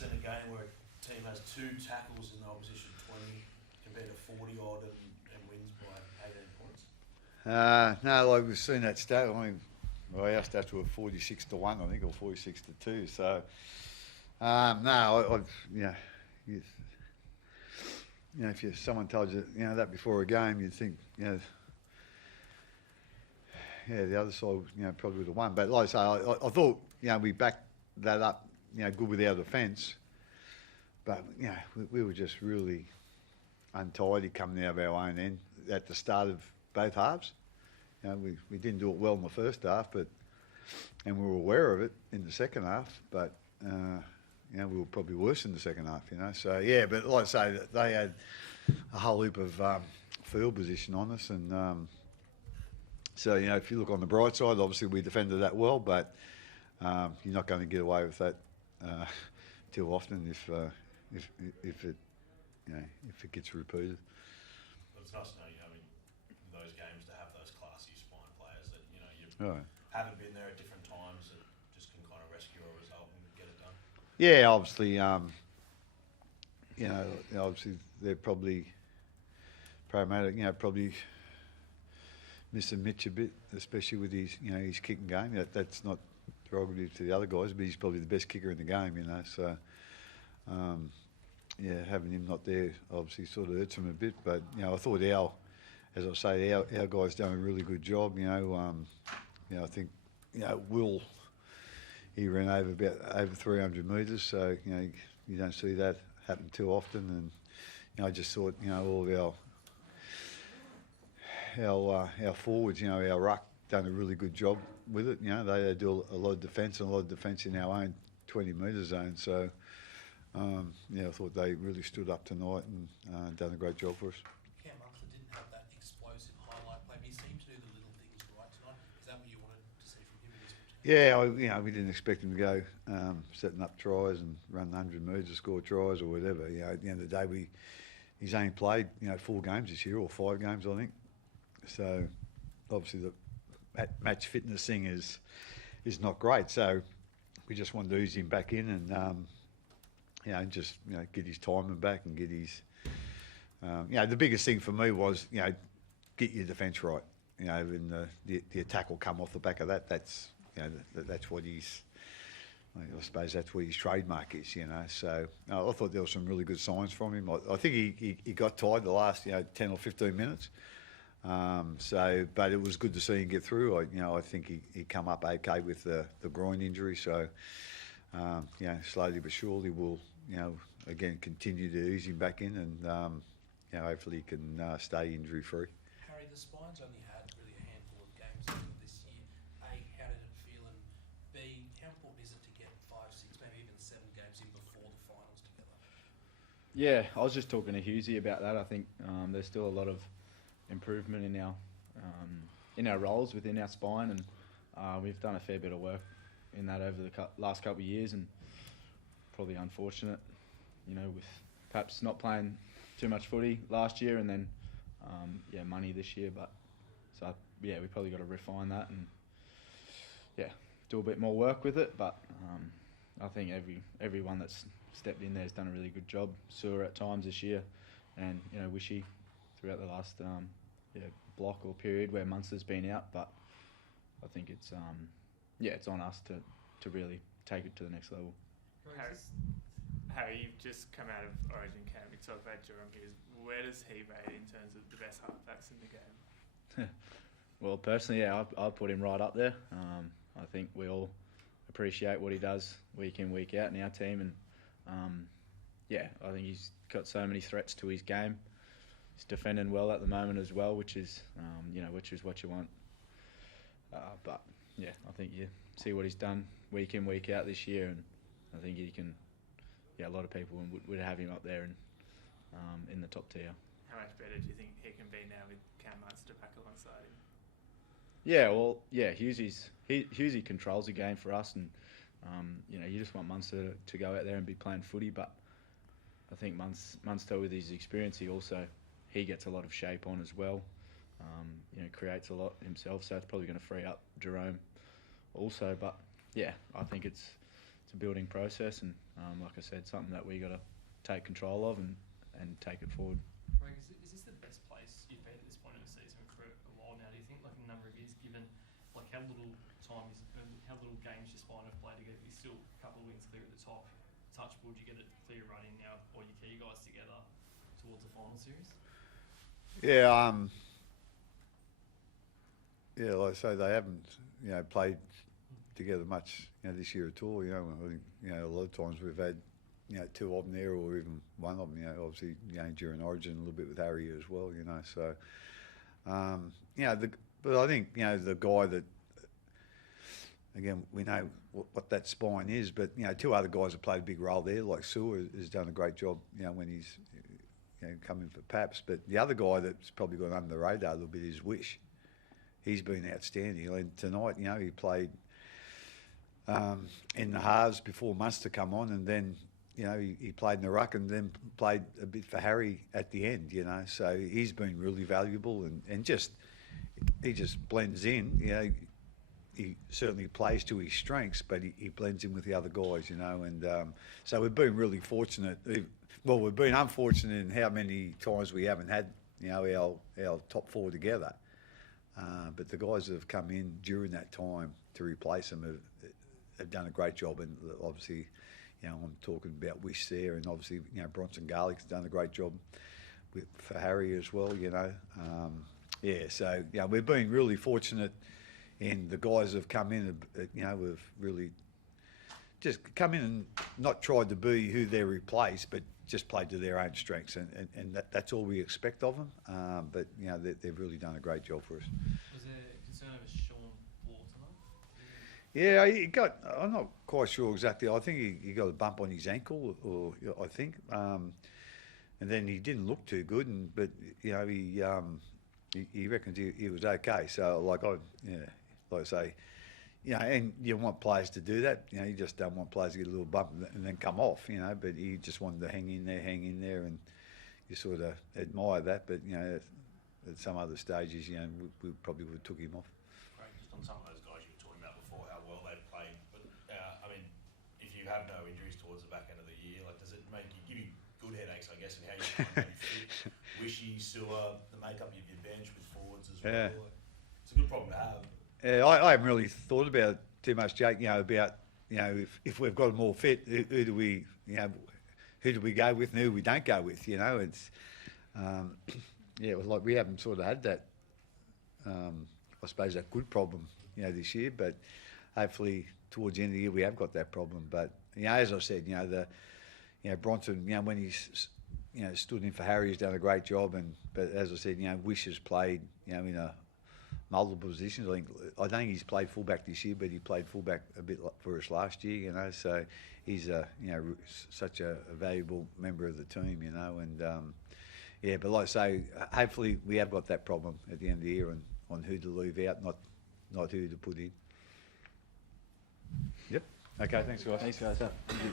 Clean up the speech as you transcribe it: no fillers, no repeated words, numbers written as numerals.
seen a game where a team has 2 tackles in the opposition 20 compared to 40 odd and wins by 18 points? No, like we've seen that stat. I mean, well, our stats were 46-1, I think, or 46-2. So, no, if someone told you, that before a game, you'd think, the other side, probably would have won. But like I say, I thought, we backed that up, good with our defence. But, we were just really untidy coming out of our own end at the start of both halves. We didn't do it well in the first half, and we were aware of it in the second half. But we were probably worse in the second half. So but like I say, they had a whole heap of field position on us, and so if you look on the bright side, obviously we defended that well, but you're not going to get away with that too often if it gets repeated. But it's nice to know, in those games to have those classy spine players that you haven't been there at different times that just can kind of rescue a result and get it done. Yeah, obviously, obviously they're probably Parramatta, probably missing Mitch a bit, especially with his kicking game. That's not derogative to the other guys, but he's probably the best kicker in the game, So, having him not there obviously sort of hurts him a bit. But I thought as I say, our guys done a really good job. I think Will, he ran over 300 metres, so you don't see that happen too often. And I just thought all of our forwards, our ruck, done a really good job with it. They do a lot of defence in our own 20 metre zone. So I thought they really stood up tonight and done a great job for us. Cam Munster didn't have that explosive highlight play, but he seemed to do the little things right tonight. Is that what you wanted to see from him in this particular? Yeah, we didn't expect him to go setting up tries and run 100 metres to score tries or whatever. At the end of the day, he's only played 4 games this year, or 5 games, I think. So obviously the match fitness thing is not great. So we just wanted to ease him back in and just get his timing back and get his. The biggest thing for me was get your defence right. And the attack will come off the back of that. That's that's what he's. I suppose that's what his trademark is. So I thought there were some really good signs from him. I think he got tired the last 10 or 15 minutes. But it was good to see him get through. I think he come up okay with the groin injury. So slowly but surely we'll again continue to ease him back in, and hopefully he can stay injury free. Harry, the Spines only had really a handful of games this year. A, how did it feel, and B, how important is it to get 5, 6, maybe even 7 games in before the finals together? Yeah, I was just talking to Hughesy about that. I think there's still a lot of improvement in our roles within our spine, and we've done a fair bit of work in that over the last couple of years, and probably unfortunate, with perhaps not playing too much footy last year, and then money this year. But so we probably got to refine that and do a bit more work with it. But I think everyone that's stepped in there has done a really good job. Sewer at times this year, and Wishy throughout the last block or period where Munster's been out. But I think it's it's on us to really take it to the next level. Harry, you've just come out of Origin camp. We talked about Jerome Hughes. Where does he rate in terms of the best halfbacks in the game? Well, personally, I'd put him right up there. I think we all appreciate what he does week in, week out in our team, and I think he's got so many threats to his game. He's defending well at the moment as well, which is what you want. But I think you see what he's done week in, week out this year, and I think he can. A lot of people would have him up there in the top tier. How much better do you think he can be now with Cam Munster back alongside him? Hughesy controls the game for us, and you just want Munster to go out there and be playing footy. But I think Munster with his experience, he gets a lot of shape on as well. Creates a lot himself, so it's probably going to free up Jerome also. But I think it's it's a building process, and like I said, something that we got to take control of and take it forward. Craig, is this the best place you've been at this point in the season for a while now? Do you think, like a number of years, given like how little time is, how little games your spine have played together? You're still a couple of wins clear at the top. Touch wood, you get a clear run in now, or your key guys together towards the final series. Yeah, like I say, they haven't, played together much, this year at all. I think, a lot of times we've had, two of them there, or even one of them. Obviously, during Origin, a little bit with Harry as well. So, but I think, the guy that, again, we know what that spine is, but two other guys have played a big role there. Like Sue has done a great job, when he's coming for Paps. But the other guy that's probably gone under the radar a little bit is Wish. He's been outstanding. And tonight, he played in the halves before Munster come on, and then he played in the ruck and then played a bit for Harry at the end. So he's been really valuable, and he just blends in. He certainly plays to his strengths, but he blends in with the other guys, and so we've been really fortunate. Well, we've been unfortunate in how many times we haven't had, our top four together. But the guys that have come in during that time to replace them have done a great job, and obviously, I'm talking about Wish there, and obviously, Bronson Garlick's done a great job for Harry as well, so we've been really fortunate. And the guys have come in, have really just come in and not tried to be who they replace, but just played to their own strengths, and that's all we expect of them. But they've really done a great job for us. Was there concern over Sean Waugh tonight? Yeah, he got. I'm not quite sure exactly. I think he got a bump on his ankle, or I think, and then he didn't look too good. But he reckons he was okay. So like I say, and you want players to do that. You just don't want players to get a little bump and then come off. But he just wanted to hang in there, and you sort of admire that. But at some other stages, we probably would have took him off. Right, just on some of those guys you were talking about before, how well they've played. But if you have no injuries towards the back end of the year, like, does it give you good headaches? I guess, and how you find fit, Wishy, Sewer, the makeup of your bench with forwards as well. Yeah. Like, it's a good problem to have. I haven't really thought about it too much, Jake. About if we've got them all fit, who do we go with, and who we don't go with? It's it was like we haven't sort of had that. I suppose that good problem, this year. But hopefully towards the end of the year we have got that problem. But as I said, Bronson, when he's stood in for Harry, he's done a great job. But as I said, Wish has played, in a multiple positions. I don't think he's played fullback this year, but he played fullback a bit for us last year. So he's such a valuable member of the team. And but like I say, hopefully we have got that problem at the end of the year on who to leave out, not who to put in. Yep. Okay. Thanks, guys. Thanks, guys.